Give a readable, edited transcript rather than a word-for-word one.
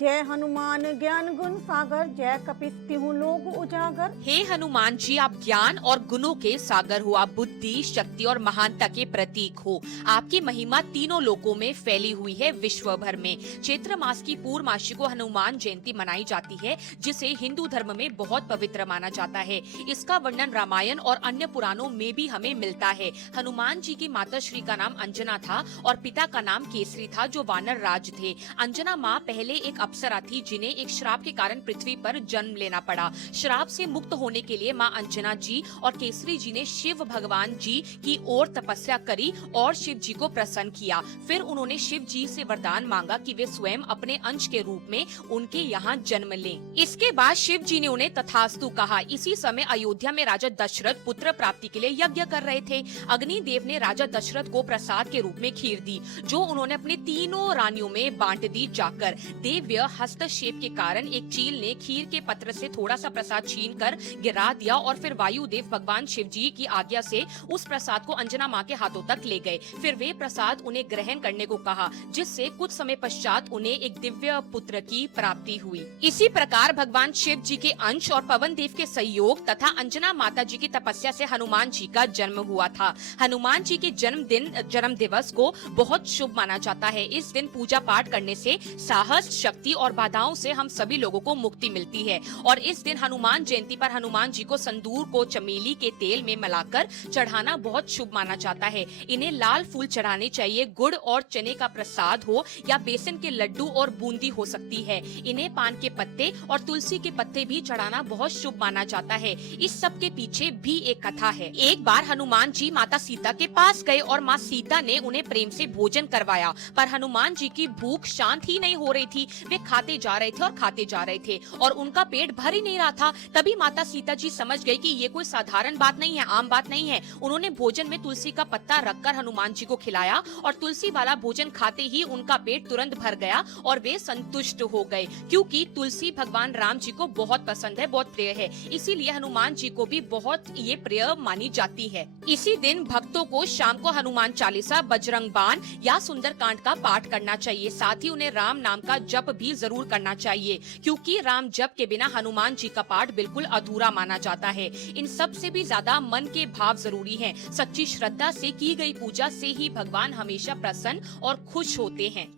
जय हनुमान ज्ञान गुण सागर, जय कपीस तिहुँ लोक उजागर। हे हनुमान जी, आप ज्ञान और गुणों के सागर हो। आप बुद्धि, शक्ति और महानता के प्रतीक हो। आपकी महिमा तीनों लोकों में फैली हुई है, विश्व भर में। चैत्र मास की पूर्णमासी को हनुमान जयंती मनाई जाती है, जिसे हिंदू धर्म में बहुत पवित्र माना जाता है। इसका वर्णन रामायण और अन्य पुराणों में भी हमें मिलता है। हनुमान जी की माता श्री का नाम अंजना था और पिता का नाम केसरी था, जो वानर राज थे। अंजना माँ पहले एक अप्सरा थी, जिन्हें एक श्राप के कारण पृथ्वी पर जन्म लेना पड़ा। श्राप से मुक्त होने के लिए माँ अंजना जी और केसरी जी ने शिव भगवान जी की ओर तपस्या करी और शिव जी को प्रसन्न किया। फिर उन्होंने शिव जी से वरदान मांगा कि वे स्वयं अपने अंश के रूप में उनके यहाँ जन्म लें। इसके बाद शिव जी ने उन्हें तथास्तु कहा। इसी समय अयोध्या में राजा दशरथ पुत्र प्राप्ति के लिए यज्ञ कर रहे थे। अग्नि देव ने राजा दशरथ को प्रसाद के रूप में खीर दी, जो उन्होंने अपने तीनों रानियों में बांट दी। जाकर देव्य हस्तक्षेप के कारण एक चील ने खीर के पत्र से थोड़ा सा प्रसाद छीनकर गिरा दिया और फिर वायुदेव भगवान शिव जी की आज्ञा से उस प्रसाद को अंजना माँ के हाथों तक ले गए। फिर वे प्रसाद उन्हें ग्रहण करने को कहा, जिससे कुछ समय पश्चात उन्हें एक दिव्य पुत्र की प्राप्ति हुई। इसी प्रकार भगवान शिव जी के अंश और पवन देव के सहयोग तथा अंजना माता जी की तपस्या से हनुमान जी का जन्म हुआ था। हनुमान जी के जन्म दिवस को बहुत शुभ माना जाता है। इस दिन पूजा पाठ करने से साहस, शक्ति और बाधाओं से हम सभी लोगों को मुक्ति मिलती है। और इस दिन हनुमान जयंती पर हनुमान जी को संदूर को चमेली के तेल में मिलाकर चढ़ाना बहुत शुभ माना जाता है। इन्हें लाल फूल चढ़ाने चाहिए। गुड़ और चने का प्रसाद हो या बेसन के लड्डू और बूंदी हो सकती है। इन्हें पान के पत्ते और तुलसी के पत्ते भी चढ़ाना बहुत शुभ माना जाता है। इस सब के पीछे भी एक कथा है। एक बार हनुमान जी माता सीता के पास गए और माँ सीता ने उन्हें प्रेम से भोजन करवाया, पर हनुमान जी की भूख शांत ही नहीं हो रही थी। वे खाते जा रहे थे और खाते जा रहे थे और उनका पेट भर ही नहीं रहा था। तभी माता सीता जी समझ गई कि ये कोई साधारण बात नहीं है, आम बात नहीं है। उन्होंने भोजन में तुलसी का पत्ता रखकर हनुमान जी को खिलाया और तुलसी वाला भोजन खाते ही उनका पेट तुरंत भर गया और वे संतुष्ट हो गए, क्योंकि तुलसी भगवान राम जी को बहुत पसंद है, बहुत प्रिय है। इसीलिए हनुमान जी को भी बहुत ये प्रिय मानी जाती है। इसी दिन भक्तों को शाम को हनुमान चालीसा, बजरंग बाण या सुंदरकांड का पाठ करना चाहिए। साथ ही उन्हें राम नाम का जप भी जरूर करना चाहिए, क्योंकि राम जप के बिना हनुमान जी का पाठ बिल्कुल अधूरा माना जाता है। इन सब से भी ज्यादा मन के भाव जरूरी हैं। सच्ची श्रद्धा से की गई पूजा से ही भगवान हमेशा प्रसन्न और खुश होते हैं।